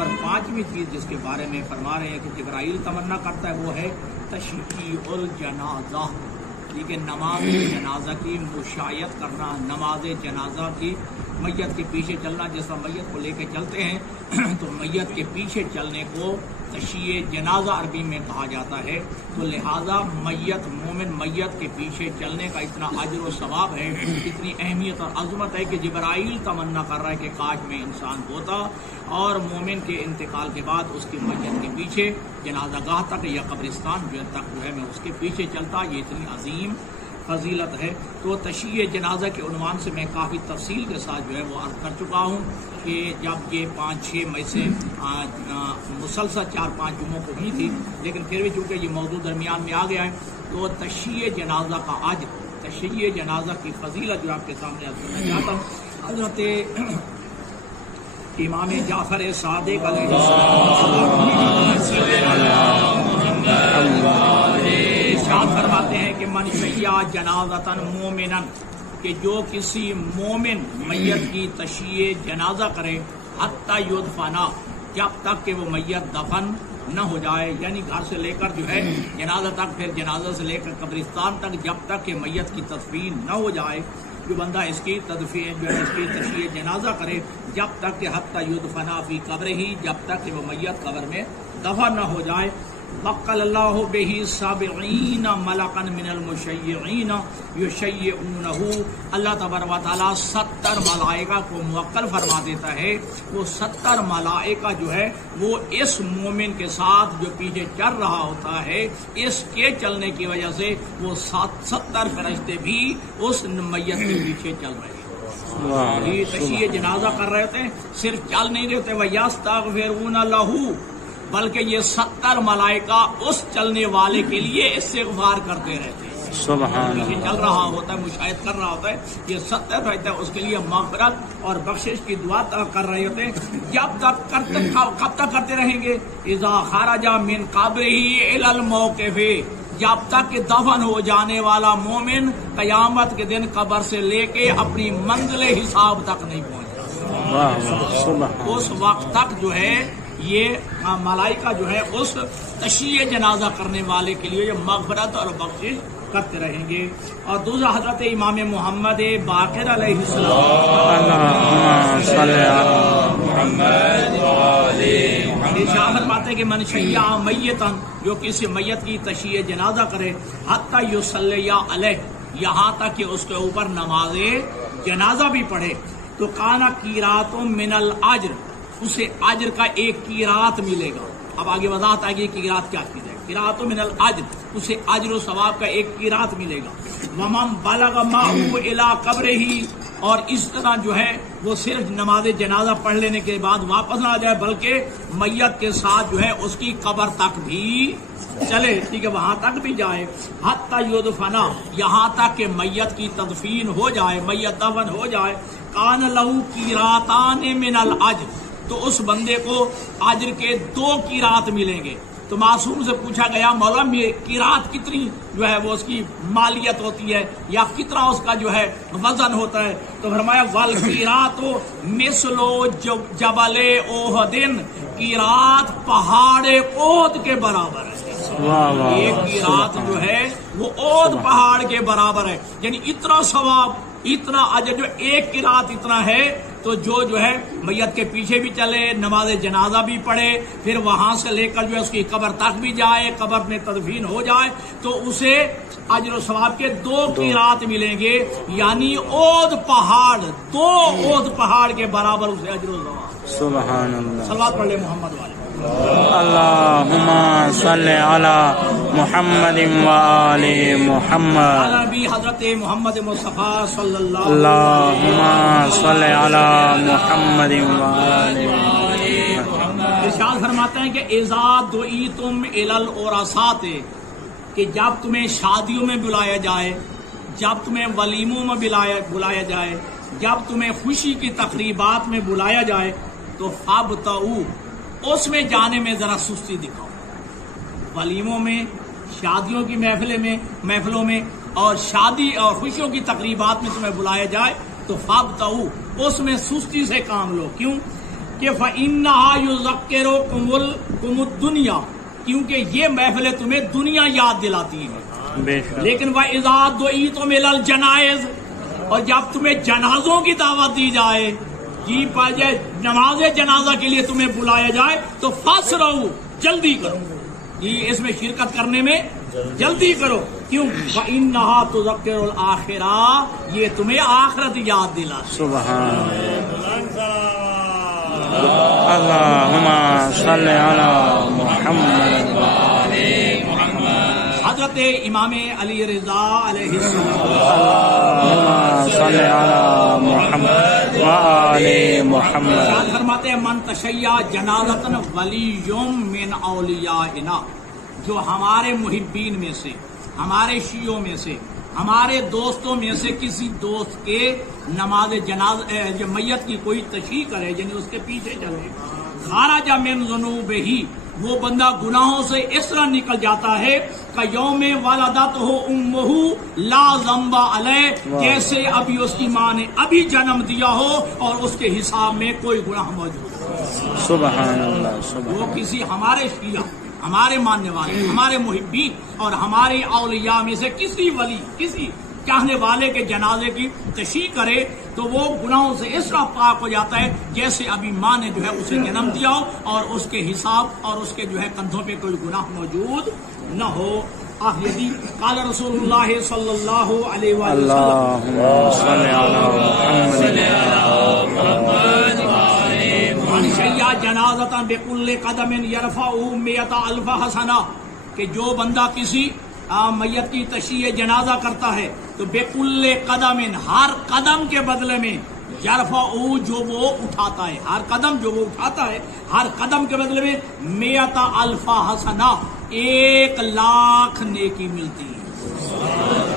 اور پانچویں چیز جس کے بارے میں فرما رہے ہیں کہ جبرائیل تمنا کرتا ہے وہ ہے تشییع الجنازہ، ٹھیک ہے، نماز جنازہ کی مشایعت کرنا، نماز جنازہ کی میت کے پیچھے چلنا، جس طرح میت کو لے کے چلتے ہیں تو میت کے پیچھے چلنے کو تشییع جنازہ عربی میں کہا جاتا ہے۔ تو لہذا میت مومن میت کے پیچھے چلنے کا اتنا اجر و ثواب ہے، اتنی اہمیت اور عظمت ہے کہ جبرائیل تمنا کر رہا ہے کہ کاش میں انسان ہوتا اور مومن کے انتقال کے بعد اس کی میت کے پیچھے جنازہ گاہ تک یا قبرستان تک جو ہے میں اس کے پیچھے چلتا۔ یہ اتنی عظیم فضیلت ہے۔ تو تشییع جنازہ کے عنوان سے میں کافی تفصیل کے ساتھ جو ہے وہ عرض کر چکا ہوں کہ جب یہ 5-6 مئی سے مسلسل 4-5 جمعوں کو ہوئی تھی، لیکن پھر بھی چونکہ یہ موضوع درمیان میں آ گیا ہے تو تشییع جنازہ کا اجر، تشییع جنازہ کی فضیلت جو آپ کے سامنے عرض کرنا چاہتا ہوں۔ حضرت امام جعفر صادق علیہ السلام فرماتے ہیں کہ من شیع جنازۃ مومنا، کہ جو کسی مومن میت کی تشییع جنازہ کرے حتی یدفنا، جب تک کہ وہ میت دفن نہ ہو جائے، یعنی گھر سے لے کر جو ہے جنازہ تک، پھر جنازہ سے لے کر قبرستان تک، جب تک کہ میت کی تدفین نہ ہو جائے، جو بندہ اس کی تدفین جو ہے اس کی تشییع جنازہ کرے جب تک کہ حتی یدفنا فی قبرہ، جب تک کہ وہ میت قبر میں دفن نہ ہو جائے، وکل اللہ بہ 70 ملکا من المشیعین یشیعونہ، اللہ تبارک و تعالیٰ 70 ملائکہ کو موکل فرما دیتا ہے۔ وہ 70 ملائکہ جو ہے وہ اس مومن کے ساتھ جو پیچھے چل رہا ہوتا ہے، اس کے چلنے کی وجہ سے وہ 70 فرشتے بھی اس میت کے پیچھے چل رہے ہیں۔ یہ تشییع جنازہ کر رہے تھے، صرف چل نہیں رہتے، وَيَسْتَغْفِرُونَ لَهُ، بلکہ یہ 70 ملائکہ اس چلنے والے کے لیے استغفار کرتے رہتے ہیں۔ سبحان اللہ، چل رہا ہوتا ہے، مشاہد کر رہا ہوتا ہے، یہ 70 رہتا ہے، اس کے لیے مغفرت اور بخشش کی دعا کر رہے ہوتے ہیں۔ جب تک کرتے، کب تک کرتے رہیں گے؟ اذا خرج من قبرہ الی الموقف، جب تک کہ دفن ہو جانے والا مومن قیامت کے دن قبر سے لے کے اپنی منزل حساب تک نہیں پہنچا، اس وقت تک جو ہے یہ ملائکہ جو ہے اس تشییع جنازہ کرنے والے کے لیے مغفرت اور بخشش کرتے رہیں گے۔ اور دوسرا حضرت امام محمد باقر علیہ السلام فرماتے ہیں کہ من شیع میتا، جو کسی میت کی تشییع جنازہ کرے حتی یصلی علیہ، یہاں تک کہ اس کے اوپر نماز جنازہ بھی پڑھے، تو کانا قیرات من الاجر، اسے اجر کا ایک قیرات ملے گا۔ اب آگے وضاحت آئے گی قیرات کیا چیز ہے۔ قیرات من الاجر، اسے اجر و ثواب کا ایک قیرات ملے گا۔ ومن بلغ معه الی قبرہ، اور اس طرح جو ہے وہ صرف نماز جنازہ پڑھ لینے کے بعد واپس نہ آ جائے، بلکہ میت کے ساتھ جو ہے اس کی قبر تک بھی چلے، ٹھیک ہے، وہاں تک بھی جائے، حتی یدفنا، یہاں تک کہ میت کی تدفین ہو جائے، میت دفن ہو جائے، کان لہ قیراتان من الاجر، تو اس بندے کو اجر کے 2 قیرات ملیں گے۔ تو معصوم سے پوچھا گیا مولا یہ قیرات کتنی جو ہے وہ اس کی مالیت ہوتی ہے یا کتنا اس کا جو ہے وزن ہوتا ہے؟ تو فرمایا والقیرات مثل جبل احد، قیرات پہاڑ احد کے برابر ہے۔ ایک قیرات جو ہے وہ احد پہاڑ کے برابر ہے، یعنی اتنا ثواب، اتنا اجر، جو ایک قیرات اتنا ہے تو جو ہے میت کے پیچھے بھی چلے، نماز جنازہ بھی پڑھے، پھر وہاں سے لے کر جو ہے اس کی قبر تک بھی جائے، قبر میں تدفین ہو جائے، تو اسے اجر و ثواب کے 2 قیرات ملیں گے، یعنی احد پہاڑ، 2 احد پہاڑ کے برابر اسے اجر و ثواب۔ سبحان اللہ، صلوات پڑھ لے محمد والے۔ اللہم صلی علی محمد وآل محمد، نبی حضرت محمد مصطفیٰ صلی اللہ اللہم صلی علی محمد وآل محمد۔ ارشاد فرماتے ہیں کہ اذا دعیتم الی العرسات، کہ جب تمہیں شادیوں میں بلایا جائے، جب تمہیں ولیموں میں بلایا جائے، جب تمہیں خوشی کی تقریبات میں بلایا جائے، تو فابتعوا، اس میں جانے میں ذرا سستی دکھاؤ۔ ولیموں میں، شادیوں کی محفلوں میں اور شادی اور خوشیوں کی تقریبات میں تمہیں بلایا جائے تو فابتعوا، اس میں سستی سے کام لو۔ کیوں؟ کہ فَإِنَّهَا يُذَكِّرُكُمُ الدُّنْيَا، کیونکہ یہ محفلیں تمہیں دنیا یاد دلاتی ہیں. لیکن وَإِذَا دُعِيتُمْ إِلَى الْجَنَائِزِ، اور جب تمہیں جنازوں کی دعوت دی جائے، جی نماز جنازہ کے لیے تمہیں بلایا جائے تو فَاسْرَعُوا، جلدی کرو، جی اس میں شرکت کرنے میں جلدی کرو. کیوں؟ وَإِنَّهَا تُذَكِّرُ الْآخِرَةَ، یہ تمہیں آخرت یاد دلاتی. سبحان اللہم صلی علی محمد. حضرت امام علی رضا علیہ السلام صلی علی محمد وآل محمد فرماتے ہیں من تشیع جنازتن ولی من اولیائنا، جو ہمارے محبین میں سے، ہمارے شیعوں میں سے، ہمارے دوستوں میں سے کسی دوست کے نماز جنازہ میت کی کوئی تشییع کرے، یعنی اس کے پیچھے چلے، خرج من ذنوبہ، وہ بندہ گناہوں سے اس طرح نکل جاتا ہے کہ یوم ولدتہ امہ لا ذنب علیہ، جیسے ابھی اس کی ماں نے ابھی جنم دیا ہو اور اس کے حساب میں کوئی گناہ موجود ہو. سبحان اللہ. وہ کسی ہمارے شیعہ، ہمارے ماننے والے، ہمارے محبین اور ہمارے اولیاء میں سے کسی ولی، کسی چاہنے والے کے جنازے کی تشییع کرے تو وہ گناہوں سے اس طرح پاک ہو جاتا ہے جیسے ابھی ماں نے جو ہے اسے جنم دیا ہو اور اس کے حساب اور اس کے جو ہے کندھوں پہ کوئی گناہ موجود نہ ہو. آخری قال رسول اللہ صلی اللہ علیہ وآلہ وسلم اللہم صلی علی محمد. من شیع جنازۃ بکل قدم یرفعہ 100,000 حسنہ، کہ جو بندہ کسی میت کی تشییع جنازہ کرتا ہے تو بکل قدم، ہر قدم کے بدلے میں، یرفعہ جو وہ اٹھاتا ہے، ہر قدم جو وہ اٹھاتا ہے، ہر قدم کے بدلے میں 100,000 حسنہ، 1,00,000 نیکی ملتی ہے.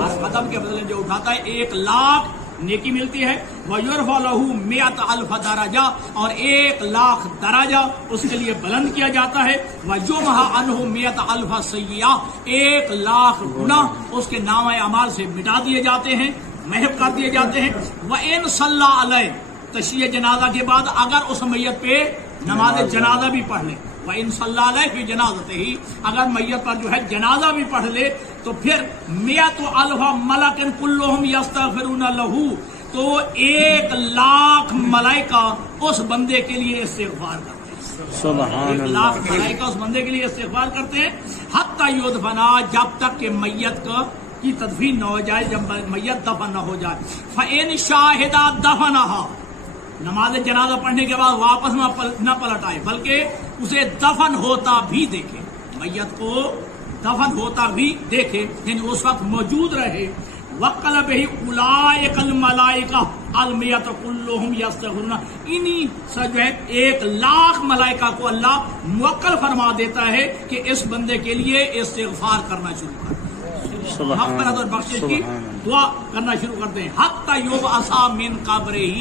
ہر قدم کے بدلے جو اٹھاتا ہے 1,00,000 نیکی ملتی ہے. وَيُرْفَعُ لَهُ 100,000 درجہ، اور 1,00,000 درجہ اس کے لیے بلند کیا جاتا ہے. وَيُمْحَى عَنْهُ 100,000 سیئہ، 1,00,000 گناہ اس کے نامہ اعمال سے مٹا دیے جاتے ہیں، محو کر دیے جاتے ہیں. وَإِنْ صَلَّى عَلَيْهِ، تشییع جنازہ کے بعد اگر اس میت پہ نماز جنازہ بھی پڑھ لے، وَإِنْ صَلَّى عَلَيْهِ فِي جَنَازَتِهِ، اگر میت پر جو ہے جنازہ بھی پڑھ لے تو پھر 100,000 ملک كلهم يستغفرون له، تو 1,00,000 ملائکہ اس بندے کے لیے استغفار کرتے ہیں. سبحان 1,00,000 ملائکہ اس بندے کے لیے استغفار کرتے ہیں. حتی یدفنا، جب تک کہ میت کی تدفین نہ ہو جائے، جب میت دفن نہ ہو جائے. فَإِنْ شَاهِدَ دَفَنَهَا، نماز جنازہ پڑھنے کے بعد واپس نہ پلٹ آئے بلکہ اسے دفن ہوتا بھی دیکھے، میت کو دفن ہوتا بھی دیکھے، یعنی اس وقت موجود رہے. وَقَلَ بِهِ أُولَٰئِكَ الْمَلَائِكَةُ الْمِئَةُ كُلُّهُمْ يَسْتَغْفِرُونَ، انہی سے جو ہے 1,00,000 ملائکہ کو اللہ موکل فرما دیتا ہے کہ اس بندے کے لیے استغفار کرنا شروع کر دیں، مغفرت اور بخشش کی دعا کرنا شروع کرتے ہیں. حَتَّى يُبْعَثَ مِنْ قَبْرِهِ،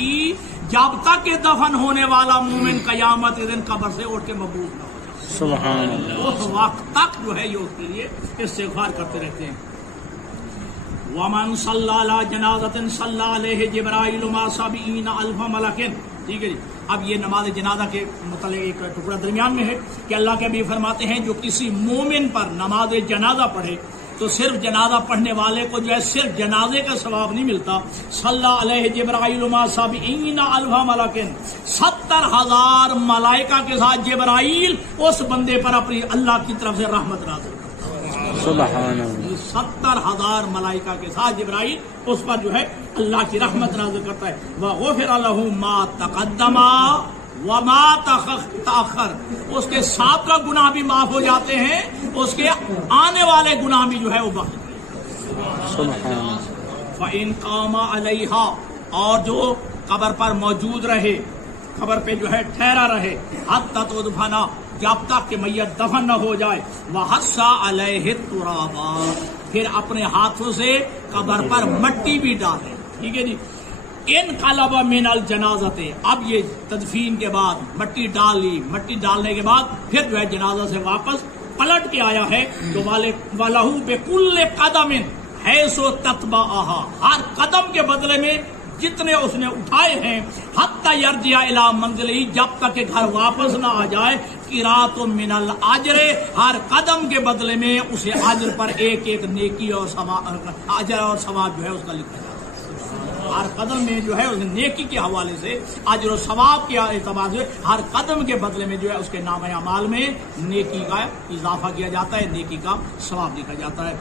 جب تک کہ دفن ہونے والا مومن قیامت کے دن قبر سے اٹھ کے مبعوث نہ ہو. سبحان اللہ. اس وقت تک جو ہے یہ اس کے لیے استغفار کرتے رہتے ہیں. وَمَنْ صَلَّى عَلَى جَنَازَةٍ صَلَّى عَلَيْهِ جِبْرَائِيلُ مَعَ 70,000 مَلَكٍ. ٹھیک ہے جی. اب یہ نماز جنازہ کے متعلق ایک ٹکڑا درمیان میں ہے کہ اللہ کے نبی فرماتے ہیں جو کسی مومن پر نماز جنازہ پڑھے تو صرف جنازہ پڑھنے والے کو جو ہے صرف جنازے کا ثواب نہیں ملتا. صلی علیہ جبرائیل مع 70,000 ملک، 70,000 ملائکہ کے ساتھ جبرائیل اس بندے پر اپنی اللہ کی طرف سے رحمت نازل کرتا ہے. سبحان اللہ. 70,000 ملائکہ کے ساتھ جبرائیل اس پر جو ہے اللہ کی رحمت نازل کرتا ہے. وغفر له ما تقدم وما تاخر، اس کے سابقہ گناہ بھی معاف ہو جاتے ہیں، اس کے آنے والے گناہ بھی جو ہے وہ بخش دیتے ہیں. فَإِنْ قَامَ عَلَيْهَا، اور جو قبر پر موجود رہے، قبر پہ جو ہے ٹھہرا رہے، حَتَّى تُدْفَنَ، جب تک کہ میت دفن نہ ہو جائے. وَحَسَّ عَلَيْهِ التُّرَابَ، پھر اپنے ہاتھوں سے قبر پر مٹی بھی ڈالے. ٹھیک ہے جی. انقلب من الجنازت، اب یہ تدفین کے بعد مٹی ڈال لی، مٹی ڈالنے کے بعد پھر جو ہے جنازہ سے واپس پلٹ کے آیا ہے تو وَلَهُ بِكُلِّ قَدَمٍ حَيْثُ تَتْبَعُهَا، ہر قدم کے بدلے میں جتنے اس نے اٹھائے ہیں، حتی یرجع الی منزلہ، جب تک کہ گھر واپس نہ آ جائے، قرات من الاجر، ہر قدم کے بدلے میں اسے اجر پر ایک ایک نیکی اور اجر اور ثواب جو ہے اس کا لکھا جاتا ہے۔ ہر قدم میں جو ہے اس نیکی کے حوالے سے، اجر و ثواب کے اعتبار سے، ہر قدم کے بدلے میں جو ہے اس کے نام اعمال میں نیکی کا اضافہ کیا جاتا ہے، نیکی کا ثواب لکھا جاتا ہے۔